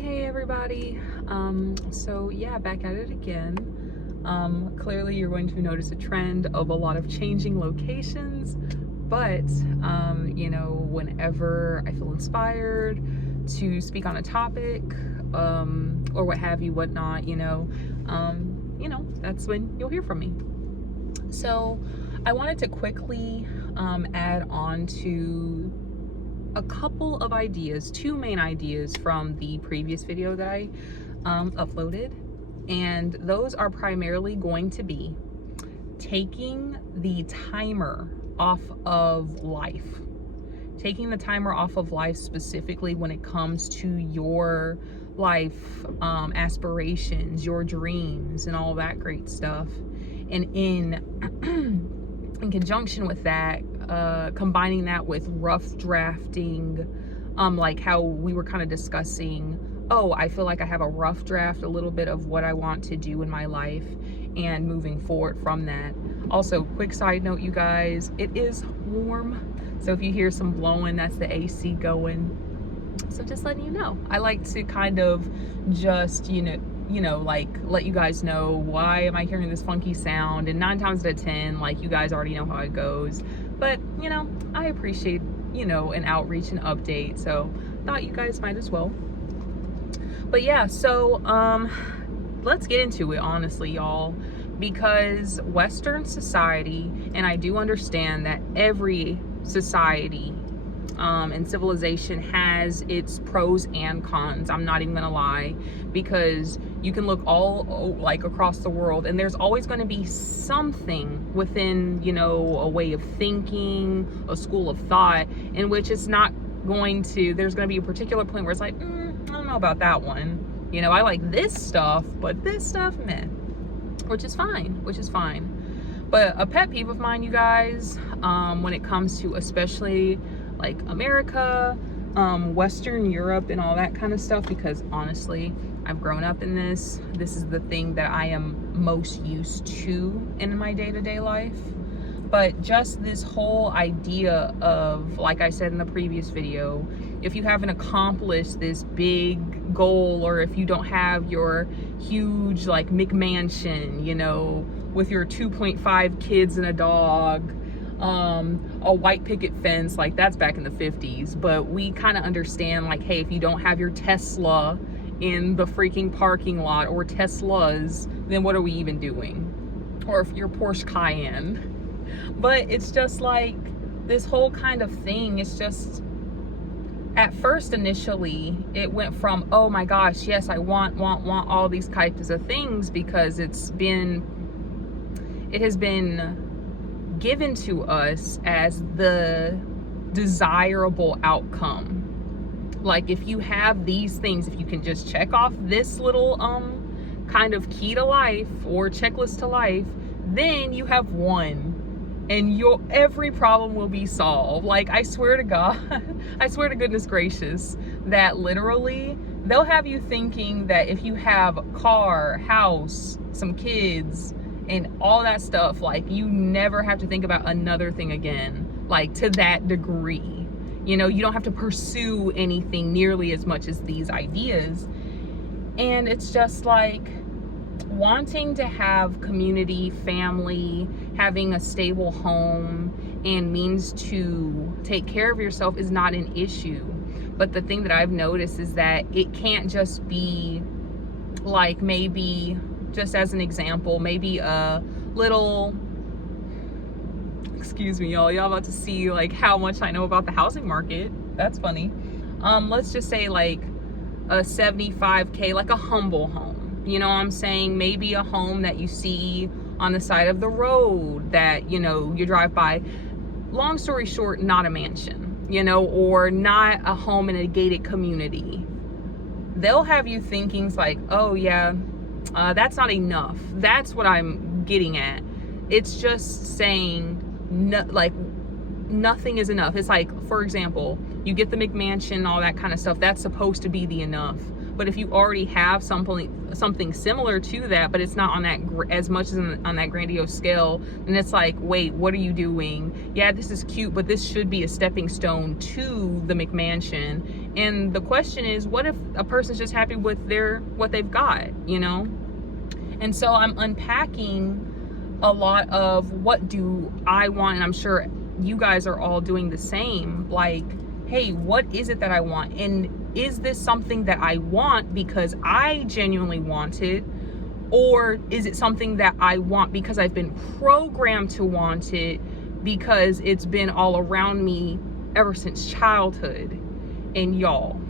Hey everybody. So yeah, back at it again. Clearly you're going to notice a trend of a lot of changing locations, but whenever I feel inspired to speak on a topic, or what have you, whatnot, that's when you'll hear from me. So I wanted to quickly add on to a couple of ideas, two main ideas from the previous video that I uploaded, and those are primarily going to be taking the timer off of life. Taking the timer off of life specifically when it comes to your life aspirations, your dreams, and all that great stuff. And in conjunction with that, combining that with rough drafting, like how we were kind of discussing, I feel like I have a rough draft, a little bit of what I want to do in my life and moving forward from that. Also, quick side note, you guys, it is warm. So if you hear some blowing, that's the AC going. So just letting you know, I like to kind of just, like let you guys know, why am I hearing this funky sound? And 9 times out of 10, like, you guys already know how it goes. But, I appreciate, an outreach and update. So thought you guys might as well. But yeah, so let's get into it, honestly, y'all, because Western society, and I do understand that every society and civilization has its pros and cons. I'm not even gonna lie, because you can look all like across the world and there's always going to be something within, a way of thinking, a school of thought, in which it's not going to, there's going to be a particular point where it's like, I don't know about that one. I like this stuff, but this stuff, meh. Which is fine. But a pet peeve of mine, you guys, when it comes to especially like America, Western Europe and all that kind of stuff, because honestly, I've grown up in this. This is the thing that I am most used to in my day-to-day life. But just this whole idea of, like I said in the previous video, if you haven't accomplished this big goal, or if you don't have your huge like McMansion, with your 2.5 kids and a dog, a white picket fence, like that's back in the 50s, but we kind of understand, like, hey, if you don't have your Tesla in the freaking parking lot, or Teslas, then what are we even doing? Or if your Porsche Cayenne. But it's just like this whole kind of thing, it's just, at first initially it went from, oh my gosh, yes, I want all these types of things, because it has been given to us as the desirable outcome. Like, if you have these things, if you can just check off this little kind of key to life or checklist to life, then you have won and every problem will be solved. Like, I swear to God, I swear to goodness gracious, that literally they'll have you thinking that if you have a car, house, some kids, and all that stuff, like, you never have to think about another thing again, like, to that degree. You don't have to pursue anything nearly as much as these ideas. And it's just like, wanting to have community, family, having a stable home, and means to take care of yourself is not an issue. But the thing that I've noticed is that it can't just be like, maybe, just as an example, maybe a little, excuse me, y'all about to see like how much I know about the housing market. That's funny. Let's just say like a 75K, like a humble home. You know what I'm saying? Maybe a home that you see on the side of the road that, you drive by. Long story short, not a mansion, or not a home in a gated community. They'll have you thinking like, oh yeah, that's not enough. That's what I'm getting at. It's just saying, like, nothing is enough. It's like, for example, you get the McMansion, all that kind of stuff. That's supposed to be the enough. But if you already have something similar to that, but it's not on that as much as on that grandiose scale, then it's like, wait, what are you doing? Yeah, this is cute, but this should be a stepping stone to the McMansion. And the question is, what if a person's just happy with what they've got, you know? And so I'm unpacking a lot of what do I want, and I'm sure you guys are all doing the same. Like, hey, what is it that I want? And is this something that I want because I genuinely want it? Or is it something that I want because I've been programmed to want it because it's been all around me ever since childhood? And y'all,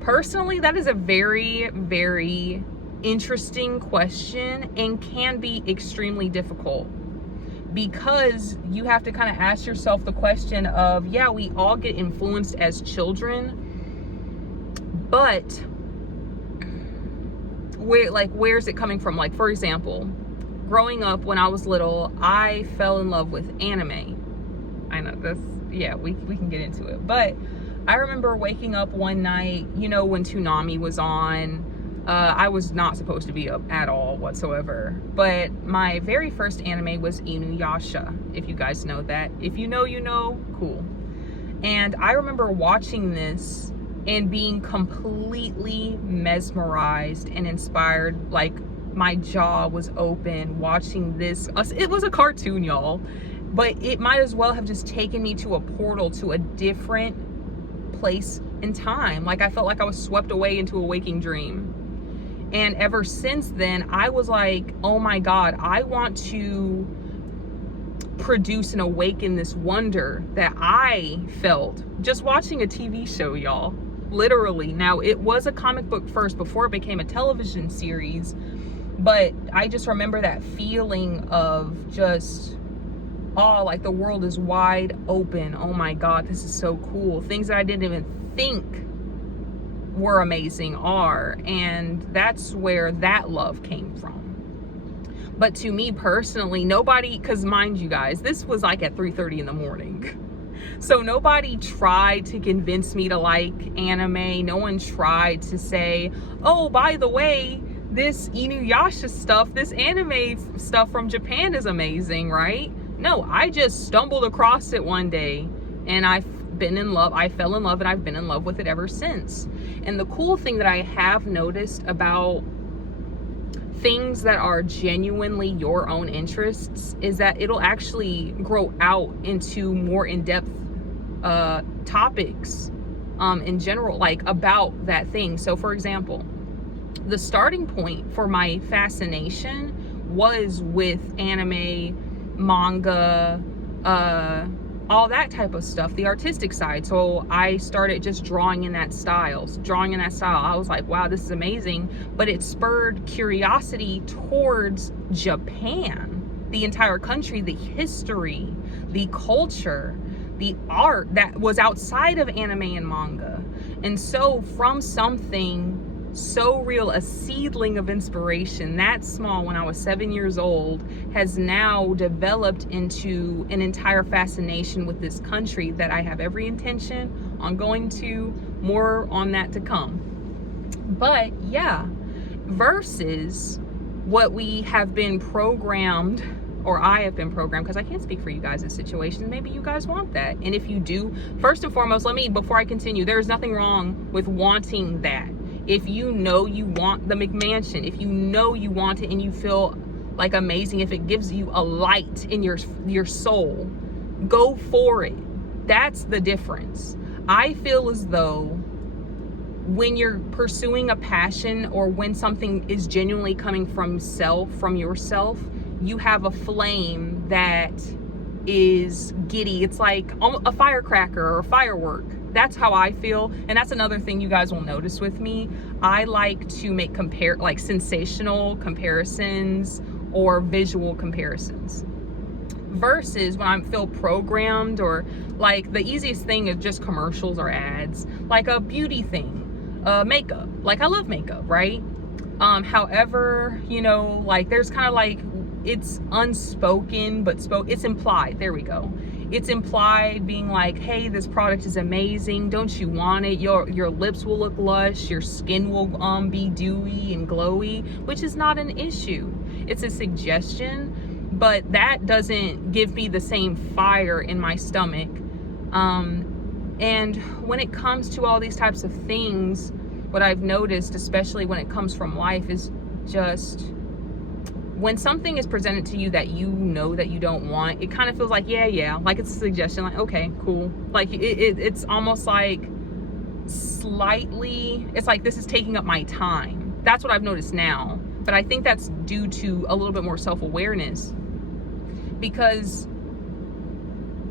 personally, that is a very, very interesting question and can be extremely difficult, because you have to kind of ask yourself the question of, yeah, we all get influenced as children, but where's it coming from? Like, for example, growing up when I was little, I fell in love with anime. I know that's, yeah, we can get into it, but I remember waking up one night, you know, when Toonami was on. I was not supposed to be up at all whatsoever, but my very first anime was Inuyasha, if you guys know that. If you know, you know, cool. And I remember watching this and being completely mesmerized and inspired. Like, my jaw was open watching this. It was a cartoon, y'all, but it might as well have just taken me to a portal to a different place in time. Like, I felt like I was swept away into a waking dream. And ever since then, I was like, oh my God, I want to produce and awaken this wonder that I felt just watching a TV show, y'all. Literally. Now, it was a comic book first before it became a television series, but I just remember that feeling of just, oh, like the world is wide open. Oh my God, this is so cool. Things that I didn't even think were amazing are, and that's where that love came from. But to me personally, nobody, because mind you guys, this was like at 3:30 in the morning, so nobody tried to convince me to like anime. No one tried to say, oh, by the way, this Inuyasha stuff, this anime stuff from Japan is amazing, right? No, I just stumbled across it one day and I fell in love, and I've been in love with it ever since. And the cool thing that I have noticed about things that are genuinely your own interests is that it'll actually grow out into more in-depth topics in general, like about that thing. So for example, the starting point for my fascination was with anime, manga, all that type of stuff, the artistic side. So I started just drawing in that style. I was like, wow, this is amazing. But it spurred curiosity towards Japan, the entire country, the history, the culture, the art that was outside of anime and manga. And so from something so real, a seedling of inspiration that small when I was 7 years old, has now developed into an entire fascination with this country that I have every intention on going to. More on that to come. But yeah, versus what we have been programmed, or I have been programmed, because I can't speak for you guys' situation. Maybe you guys want that. And if you do, first and foremost, before I continue, there's nothing wrong with wanting that. If you know you want the McMansion, if you know you want it and you feel like amazing, if it gives you a light in your soul, go for it. That's the difference. I feel as though when you're pursuing a passion, or when something is genuinely coming from yourself, you have a flame that is giddy. It's like a firecracker or a firework. That's how I feel. And that's another thing you guys will notice with me. I like to make sensational comparisons or visual comparisons, versus when I feel programmed, or like the easiest thing is just commercials or ads, like a beauty thing, makeup. Like, I love makeup, right? However, you know, like there's kind of like, it's unspoken, but it's implied. There we go. It's implied being like, hey, this product is amazing. Don't you want it? Your lips will look lush. Your skin will be dewy and glowy, which is not an issue. It's a suggestion, but that doesn't give me the same fire in my stomach And when it comes to all these types of things, what I've noticed, especially when it comes from life, is just when something is presented to you that you know that you don't want, it kind of feels like, yeah, like it's a suggestion, like, okay, cool. Like it's almost like slightly, it's like, this is taking up my time. That's what I've noticed now. But I think that's due to a little bit more self-awareness, because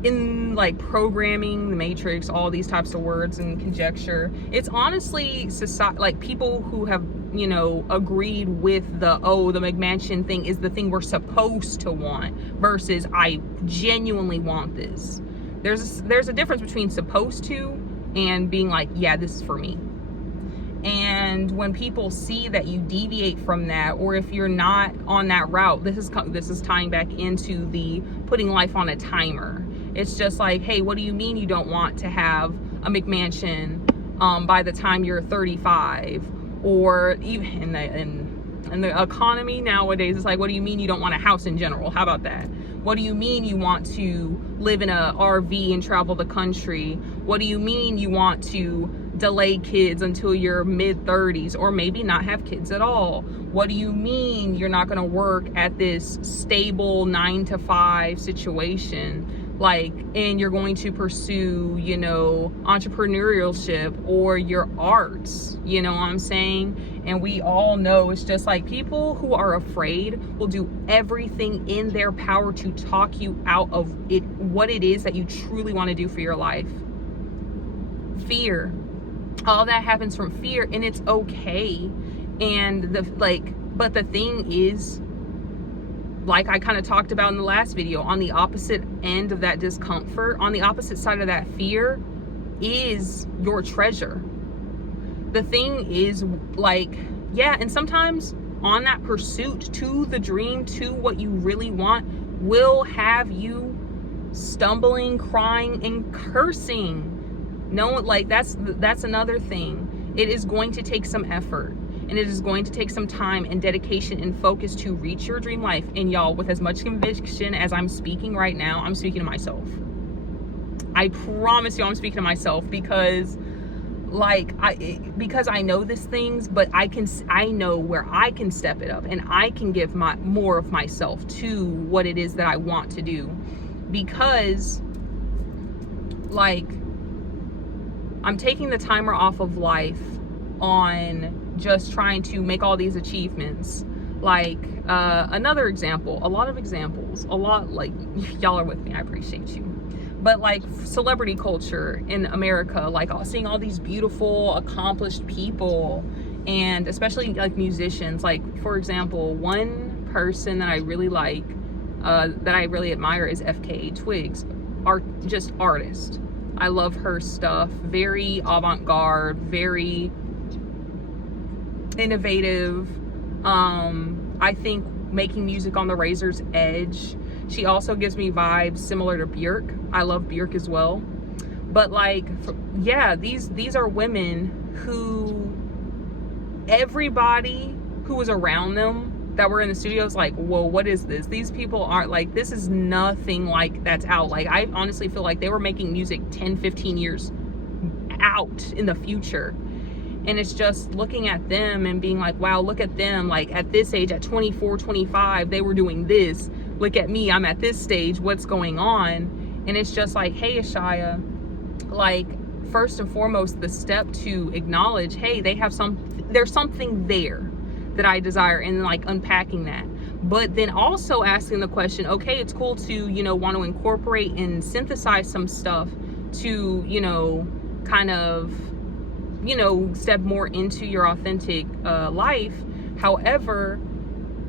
in like programming, the matrix, all these types of words and conjecture, it's honestly society, like people who have, you know, agreed with the McMansion thing is the thing we're supposed to want, versus I genuinely want this. There's a difference between supposed to and being like, yeah, this is for me. And when people see that you deviate from that, or if you're not on that route, this is tying back into the putting life on a timer. It's just like, hey, what do you mean you don't want to have a McMansion by the time you're 35? Or even in the economy nowadays, it's like, what do you mean you don't want a house in general? How about that? What do you mean you want to live in a RV and travel the country? What do you mean you want to delay kids until your mid-30s, or maybe not have kids at all? What do you mean you're not going to work at this stable 9-to-5 situation? Like, and you're going to pursue, you know, entrepreneurship or your arts, you know what I'm saying? And we all know it's just like people who are afraid will do everything in their power to talk you out of it, what it is that you truly want to do for your life. Fear. All that happens from fear, and it's okay. And but the thing is, like I kind of talked about in the last video, on the opposite end of that discomfort, on the opposite side of that fear, is your treasure. The thing is, like, yeah, and sometimes on that pursuit to the dream, to what you really want, will have you stumbling, crying, and cursing. No, like that's another thing. It is going to take some effort, and it is going to take some time and dedication and focus to reach your dream life. And y'all, with as much conviction as I'm speaking right now, I'm speaking to myself. I promise you I'm speaking to myself, because I know these things, but I know where I can step it up, and I can give more of myself to what it is that I want to do. Because like, I'm taking the timer off of life on just trying to make all these achievements. Like another example, a lot, like, y'all are with me, I appreciate you. But like celebrity culture in America, like seeing all these beautiful, accomplished people, and especially like musicians. Like, for example, one person that I really like, that I really admire, is FKA Twigs. Just artist. I love her stuff. Very avant-garde, very innovative. I think making music on the razor's edge. She also gives me vibes similar to Björk. I love Björk as well. But like, yeah, these are women who everybody who was around them that were in the studios like, whoa, what is this? These people aren't like, this is nothing like that's out. Like, I honestly feel like they were making music 10-15 years out in the future. And it's just looking at them and being like, wow, look at them. Like, at this age, at 24, 25, they were doing this. Look at me, I'm at this stage, what's going on? And it's just like, hey, Ashaya, like, first and foremost, the step to acknowledge, hey, there's something there that I desire, and like unpacking that. But then also asking the question, okay, it's cool to, you know, want to incorporate and synthesize some stuff to, you know, kind of, you know, step more into your authentic life. However,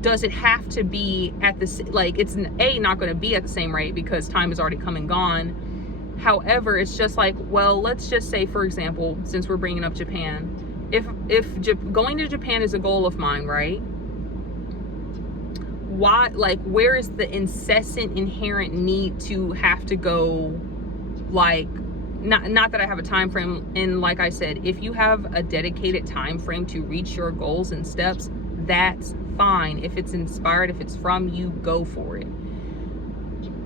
does it have to be at the, like, it's not going to be at the same rate because time has already come and gone. However, it's just like, well, let's just say, for example, since we're bringing up Japan, if going to Japan is a goal of mine, right? Why, like, where is the incessant inherent need to have to go? Like, not that I have a time frame, and like I said, if you have a dedicated time frame to reach your goals and steps, that's fine. If it's inspired, if it's from you, go for it.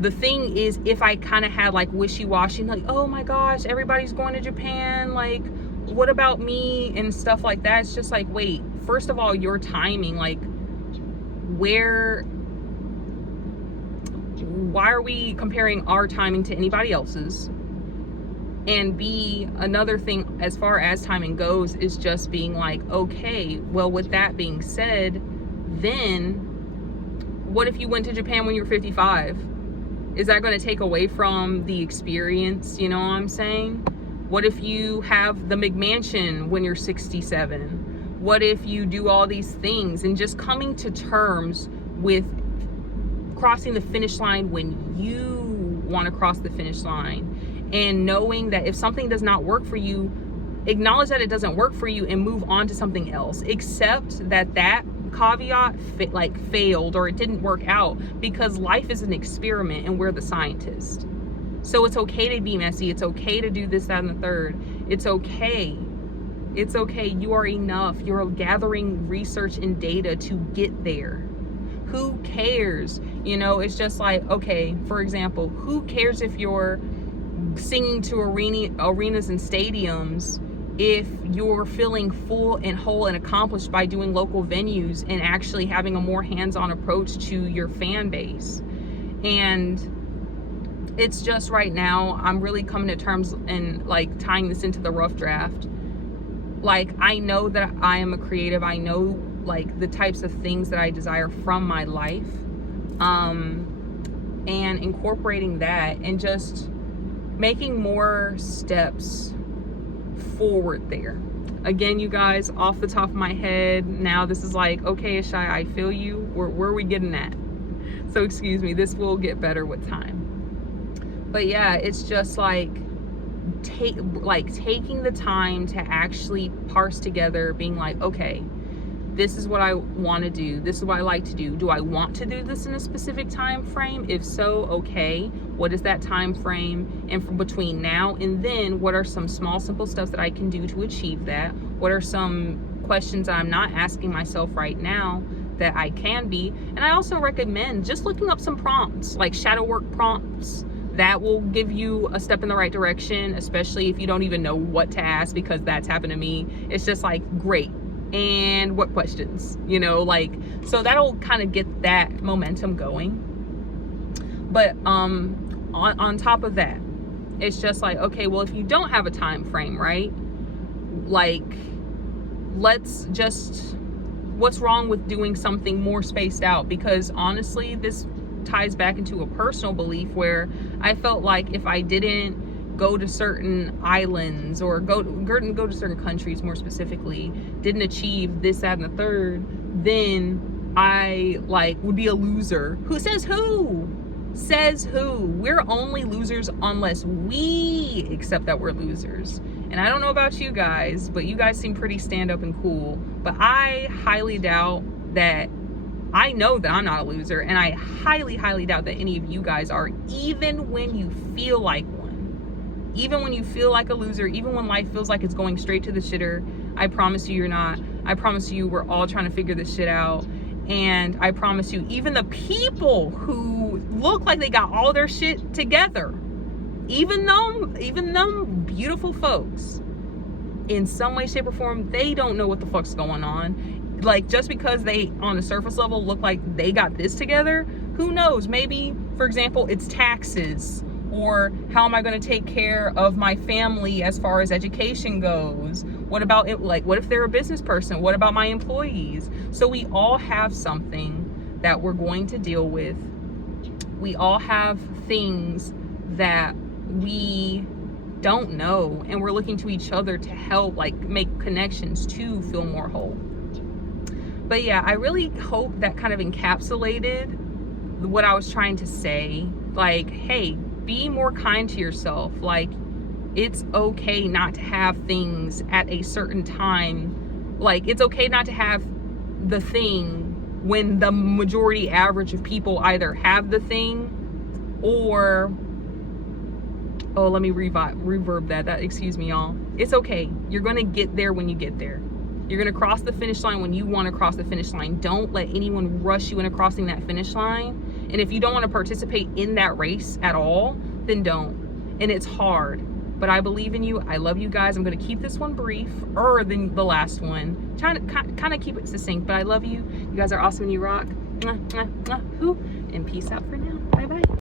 the thing is, if I kind of had like wishy-washy, like, oh my gosh, everybody's going to Japan, like, what about me and stuff like that, it's just like, wait, first of all, your timing, like, why are we comparing our timing to anybody else's? And B, another thing as far as timing goes is just being like, okay, well, with that being said, then what if you went to Japan when you were 55? Is that going to take away from the experience? You know what I'm saying? What if you have the McMansion when you're 67? What if you do all these things? And just coming to terms with crossing the finish line when you want to cross the finish line, and knowing that if something does not work for you, acknowledge that it doesn't work for you and move on to something else. Accept that caveat failed, or it didn't work out, because life is an experiment and we're the scientist. So it's okay to be messy. It's okay to do this, that, and the third. It's okay. It's okay. You are enough. You're gathering research and data to get there. Who cares? You know, it's just like, okay, for example, who cares if you're singing to arenas and stadiums if you're feeling full and whole and accomplished by doing local venues and actually having a more hands-on approach to your fan base? And it's just, right now, I'm really coming to terms and like tying this into the rough draft. Like, I know that I am a creative. I know like the types of things that I desire from my life, and incorporating that and just making more steps forward there. Again, you guys, off the top of my head now, this is like, okay, Ashai, I feel you. Where are we getting at? So excuse me, this will get better with time. But yeah, it's just like taking the time to actually parse together, being like, okay, this is what I want to do. This is what I like to do. Do I want to do this in a specific time frame? If so, okay, what is that time frame? And from between now and then, what are some small, simple steps that I can do to achieve that? What are some questions I'm not asking myself right now that I can be? And I also recommend just looking up some prompts, like shadow work prompts. That will give you a step in the right direction, especially if you don't even know what to ask, because that's happened to me. It's just like, great. And what questions, you know, like, so that'll kind of get that momentum going. But on top of that, it's just like, okay, well, if you don't have a time frame, right, like, let's just, what's wrong with doing something more spaced out? Because honestly, this ties back into a personal belief where I felt like if I didn't go to certain islands or go to certain countries, more specifically, didn't achieve this, that, and the third, then I like would be a loser. Who says who? Says who? We're only losers unless we accept that we're losers. And I don't know about you guys, but you guys seem pretty stand up and cool. But I highly doubt that. I know that I'm not a loser, and I highly, highly doubt that any of you guys are, even when you feel like one. Even when you feel like a loser, even when life feels like it's going straight to the shitter, I promise you you're not. I promise you we're all trying to figure this shit out. And I promise you, even the people who look like they got all their shit together, even them beautiful folks, in some way, shape, or form, they don't know what the fuck's going on. Like, just because they on the surface level look like they got this together, who knows? Maybe, for example, it's taxes, or how am I going to take care of my family as far as education goes? What about it? Like, what if they're a business person? What about my employees? So we all have something that we're going to deal with. We all have things that we don't know, and we're looking to each other to help, like, make connections to feel more whole. But yeah, I really hope that kind of encapsulated what I was trying to say. Like, hey, be more kind to yourself. Like, it's okay not to have things at a certain time. Like, it's okay not to have the thing when the majority average of people either have the thing or, oh, let me reverb that. Excuse me, y'all. It's okay. You're going to get there when you get there. You're going to cross the finish line when you want to cross the finish line. Don't let anyone rush you into crossing that finish line. And if you don't want to participate in that race at all, then don't. And it's hard, but I believe in you. I love you guys. I'm going to keep this one briefer than the last one. Trying to kind of keep it succinct, but I love you. You guys are awesome and you rock. And peace out for now. Bye bye.